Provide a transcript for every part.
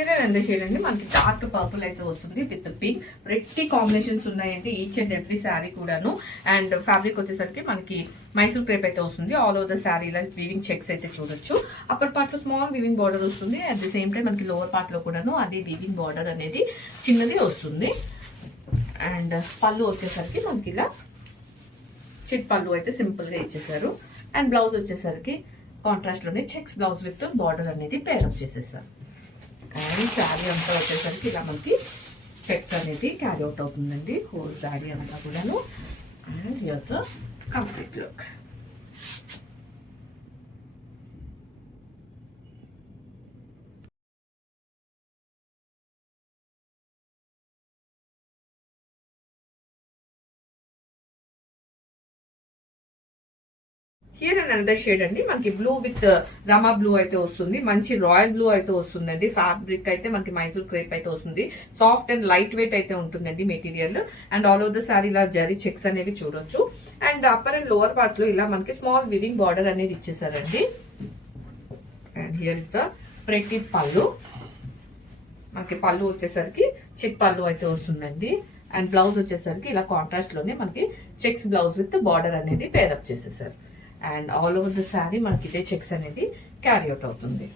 ఎంత షేడ్ అండి మనకి డార్క్ పర్పుల్ అయితే వస్తుంది విత్ పింక్. రెడ్డి కాంబినేషన్స్ ఉన్నాయండి ఈచ్ అండ్ ఎవ్రీ శారీ కూడాను. అండ్ ఫ్యాబ్రిక్ వచ్చేసరికి మనకి మైసూర్ క్రేప్ అయితే వస్తుంది. ఆల్ ఓవర్ ద శారీ ఇలా వీవింగ్ చెక్స్ అయితే చూడొచ్చు. అప్పర్ పార్ట్ లో స్మాల్ వీవింగ్ బార్డర్ వస్తుంది. అట్ ది సేమ్ టైం మనకి లోవర్ పార్ట్ లో కూడాను అదే వీవింగ్ బార్డర్ అనేది చిన్నది వస్తుంది. అండ్ పళ్ళు వచ్చేసరికి మనకి ఇలా చిట్ పళ్ళు అయితే సింపుల్ గా ఇచ్చేసారు. అండ్ బ్లౌజ్ వచ్చేసరికి కాంట్రాస్ట్ లోనే చెక్స్ బ్లౌజ్ విత్ బార్డర్ అనేది పేర్ అప్ చేసేసారు. అండ్ శారీ అంతా వచ్చేసరికి ఇలా మనకి చెక్స్ అనేది క్యారీ అవుట్ అవుతుందండి హోల్ శారీ అంతా కూడాను. And here the complete look. Here and another shade అండి మనకి బ్లూ విత్ రమా బ్లూ అయితే వస్తుంది. మంచి రాయల్ బ్లూ అయితే వస్తుందండి. ఫ్యాబ్రిక్ అయితే మనకి మైసూర్ క్రేప్ అయితే వస్తుంది. సాఫ్ట్ అండ్ లైట్ వెయిట్ అయితే ఉంటుందండి material. And all over the saree ఇలా జరీ చెక్స్ అనేవి చూడొచ్చు. And upper and lower parts లో ఇలా మనకి స్మాల్ వివింగ్ బార్డర్ అనేది ఇచ్చేసారండి. And here is the pretty pallu. మనకి పళ్ళు వచ్చేసరికి చెక్ పళ్ళు అయితే వస్తుందండి. అండ్ బ్లౌజ్ వచ్చేసరికి ఇలా కాంట్రాస్ట్ లోనే మనకి చెక్స్ బ్లౌజ్ విత్ బార్డర్ అనేది పేరప్ చేసేసారు. And all over the saree మనకి ఇదే చెక్స్ అనేది క్యారీ అవుట్ అవుతుంది.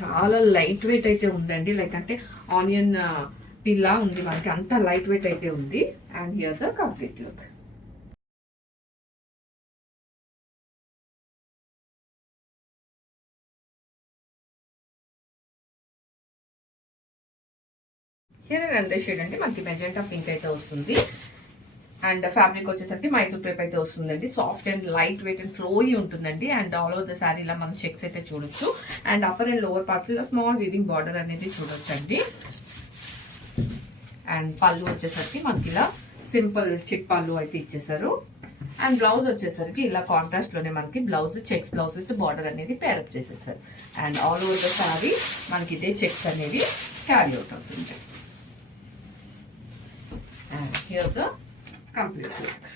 చాలా లైట్ వెయిట్ అయితే ఉందండి. లైక్ అంటే ఆనియన్ పిల్లా ఉంది మనకి, అంత లైట్ వెయిట్ అయితే ఉంది. And here the complete look. Here and shade అంటే మనకి మెజెంటా పింక్ అయితే వస్తుంది. అండ్ ఫ్యాబ్రిక్ వచ్చేసరికి మైసూర్ క్రేప్ అయితే వస్తుందండి. Soft and light weight and flowy ఉంటుందండి. And all over the saree ఇలా మనం చెక్స్ అయితే చూడొచ్చు. And upper and lower parts లో స్మాల్ వీవింగ్ బార్డర్ అనేది చూడొచ్చు అండి. అండ్ పళ్ళు వచ్చేసరికి మనకి ఇలా సింపుల్ చిక్ పళ్ళు అయితే ఇచ్చేసారు. అండ్ బ్లౌజ్ వచ్చేసరికి ఇలా కాంట్రాస్ట్ లోనే మనకి blouse checks blouse with border అనేది పేరప్ చేసేసారు. And all over the saree మనకి ఇదే చెక్స్ అనేవి క్యారీ అవుట్ అవుతుంది. And here the complete look.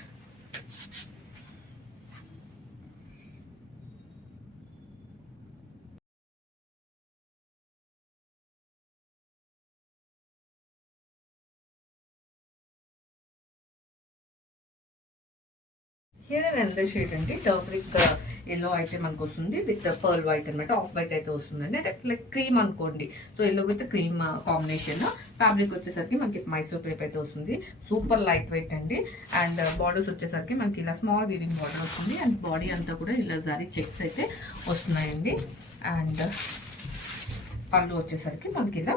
Here and shade అండి టర్మరిక్ ఎల్లో అయితే మనకు వస్తుంది విత్ పర్ల్ వైట్ అనమాట. ఆఫ్ వైట్ అయితే వస్తుందండి. అంటే లైక్ క్రీమ్ అనుకోండి. So yellow with cream combination. Fabric వచ్చేసరికి మనకి మైసూర్ క్రేప్ అయితే వస్తుంది. సూపర్ లైట్ వెయిట్ అండి. అండ్ బార్డర్స్ వచ్చేసరికి మనకి ఇలా స్మాల్ వీవింగ్ బార్డర్ వస్తుంది. అండ్ బాడీ అంతా కూడా ఇలా జారీ చెక్స్ అయితే వస్తున్నాయండి. అండ్ పళ్ళు వచ్చేసరికి మనకి ఇలా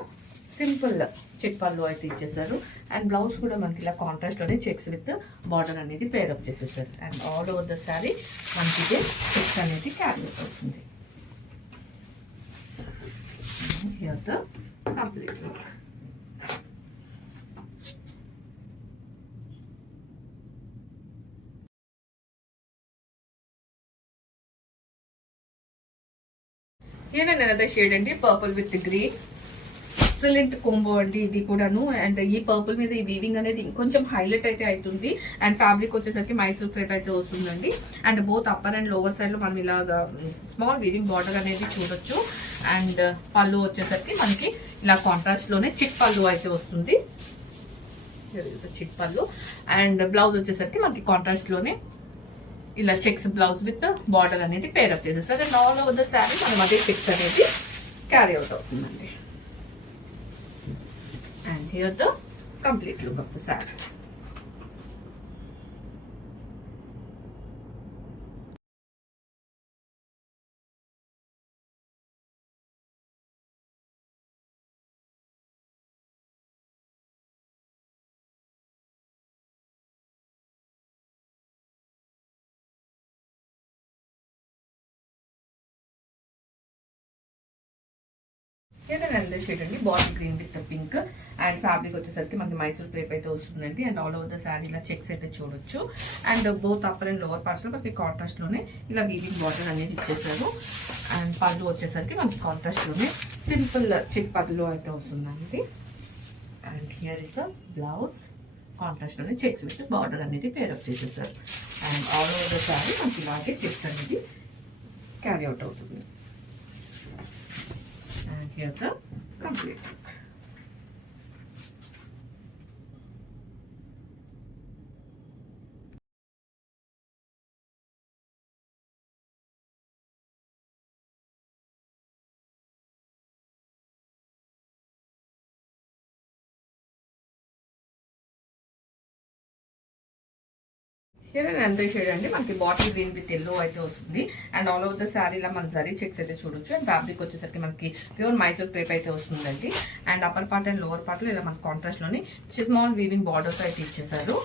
సింపుల్ చెక్ పళ్ళు అయితే ఇచ్చేసారు. అండ్ బ్లౌజ్ కూడా మనకి ఇలా కాంట్రాస్ట్ లోనే చెక్స్ విత్ బార్డర్ అనేది పేరప్ చేసేసారు. And all over the saree మనకి ఇదే చెక్స్ అనేది క్యారీ అవుతుంది. Here the complete look. Here another shade అండి purple with green. Excellent combo అండి ఇది కూడాను. అండ్ ఈ పర్పుల్ మీద ఈ వీవింగ్ అనేది ఇంకొంచెం హైలైట్ అయితే అవుతుంది. అండ్ ఫ్యాబ్రిక్ వచ్చేసరికి మైసూర్ క్రేప్ అయితే వస్తుందండి. And both upper and lower side లో మనం ఇలాగా స్మాల్ వీవింగ్ బార్డర్ అనేది చూడొచ్చు. అండ్ పళ్ళు వచ్చేసరికి మనకి ఇలా కాంట్రాస్ట్ లోనే చిక్ పళ్ళు అయితే వస్తుంది. చిక్ పళ్ళు. అండ్ బ్లౌజ్ వచ్చేసరికి మనకి కాంట్రాస్ట్ లోనే ఇలా చెక్స్ బ్లౌజ్ విత్ బార్డర్ అనేది పేరప్ చేసేస్తారు. And all over the saree మనం అదే చెక్స్ అనేది క్యారీ అవుట్ అవుతుందండి. And here the complete look of the saree. And shade అండి bottle green with pink. And fabric వచ్చేసరికి మనకి మైసూర్ క్రేప్ అయితే వస్తుందండి. And all over the saree ఇలా చెక్స్ అయితే చూడొచ్చు. And both upper and lower parts లో మనకి కాంట్రాస్ట్ లోనే ఇలా వీవింగ్ బార్డర్ అనేది ఇచ్చేసారు. అండ్ పళ్ళు వచ్చేసరికి మనకి కాంట్రాస్ట్ లోనే సింపుల్ చిక్ పళ్ళు అయితే వస్తుందండి. And here is the blouse. Contrast లోనే చెక్స్ విత్ బార్డర్ అనేది పేరప్ చేసేసారు. And all over the saree మనకి ఇలాగే చెక్స్ అనేది క్యారీ అవుట్ అవుతుంది. And here the complete. అంతే షేడ్ అండి, మనకి బాటిల్ గ్రీన్ విత్ ఎల్లో అయితే వస్తుంది. అండ్ ఆల్ ఓవర్ ద శారీలో మన జరీ చెక్స్ అయితే చూడొచ్చు. అండ్ ఫ్యాబ్రిక్ వచ్చేసరికి మనకి ప్యూర్ మైసూర్ క్రేప్ అయితే వస్తుందండి. And upper part and lower part లో ఇలా మనకి కాంట్రాస్ట్ లోని స్మాల్ వీవింగ్ బార్డర్స్ అయితే ఇచ్చేసారు.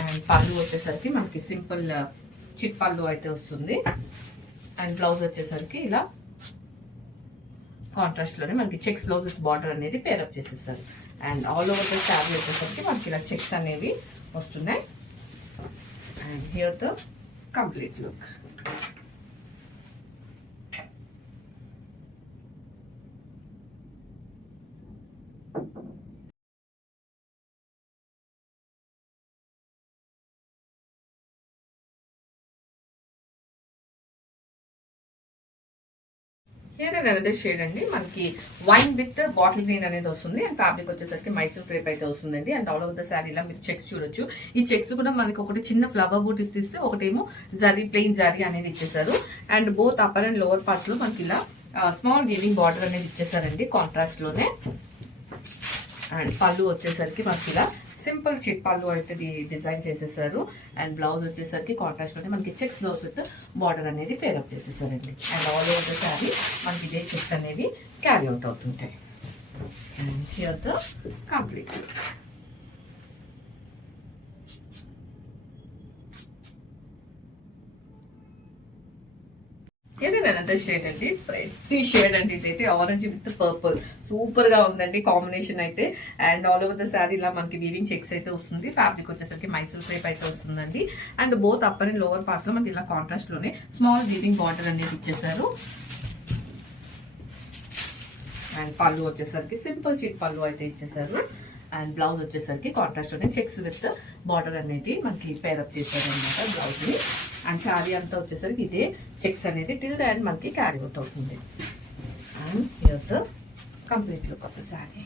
అండ్ పళ్ళు వచ్చేసరికి మనకి సింపుల్ చిట్ పళ్ళు అయితే వస్తుంది. అండ్ బ్లౌజ్ వచ్చేసరికి ఇలా కాంట్రాస్ట్ లోనే మనకి చెక్స్ బ్లౌజ్ విత్ బార్డర్ అనేది పేరప్ చేసేసారు. And all over the sari వచ్చేసరికి మనకి ఇలా చెక్స్ అనేవి వస్తున్నాయి. And here the complete look. Here అనేది షేడ్ అండి, మనకి వైన్ విత్ బాటిల్ గ్రీన్ అనేది వస్తుంది. అండ్ ఫ్యాబ్రిక్ వచ్చేసరికి మైసూర్ క్రేప్ అయితే వస్తుందండి. అండ్ ఆల్ ఓవర్ ద శారీలో మీరు చెక్స్ చూడొచ్చు. ఈ చెక్స్ కూడా మనకి ఒకటి చిన్న ఫ్లవర్ బూటీస్ తీస్తే ఒకటేమో జరీ ప్లెయిన్ జరీ అనేది ఇచ్చేసారు. And both upper and lower parts లో మనకి ఇలా స్మాల్ వీవింగ్ బార్డర్ అనేది ఇచ్చేసారండి కాంట్రాస్ట్ లోనే. అండ్ పళ్ళు వచ్చేసరికి మనకి ఇలా సింపుల్ చిట్ పళ్ళు అయితే డిజైన్ చేసేసారు. అండ్ బ్లౌజ్ వచ్చేసరికి కాంట్రాస్ట్ లోనే మనకి చెక్స్ బ్లౌజ్ విత్ బార్డర్ అనేది పేరప్ చేసేసారండి. And all over the saree మనకి ఇదే చెక్స్ అనేవి క్యారీ అవుట్ అవుతుంటాయి. And here the complete. ఇదేనంటే షేడ్ అండి, ప్రతి షేడ్ అండి. ఇదైతే ఆరెంజ్ విత్ పర్పుల్ సూపర్ గా ఉందండి కాంబినేషన్ అయితే. And all over the saree ఇలా మనకి వీవింగ్ చెక్స్ అయితే వస్తుంది. ఫ్యాబ్రిక్ వచ్చేసరికి మైసూర్ క్రేప్ అయితే వస్తుందండి. And both upper and lower parts లో మనకి ఇలా కాంట్రాస్ట్ లోనే స్మాల్ వీవింగ్ బార్డర్ అనేది ఇచ్చేసారు. అండ్ పళ్ళు వచ్చేసరికి సింపుల్ చిట్ పళ్ళు అయితే ఇచ్చేసారు. అండ్ బ్లౌజ్ వచ్చేసరికి కాంట్రాస్ట్ లోనే చెక్స్ విత్ బార్డర్ అనేది మనకి పేరప్ చేశారు అనమాట బ్లౌజ్ ని. అండ్ శారీ అంతా వచ్చేసరికి ఇదే చెక్స్ అనేది టిల్ ద ఎండ్ మనకి క్యారీ అవుట్ అవుతుంది. And here the complete look of the sari.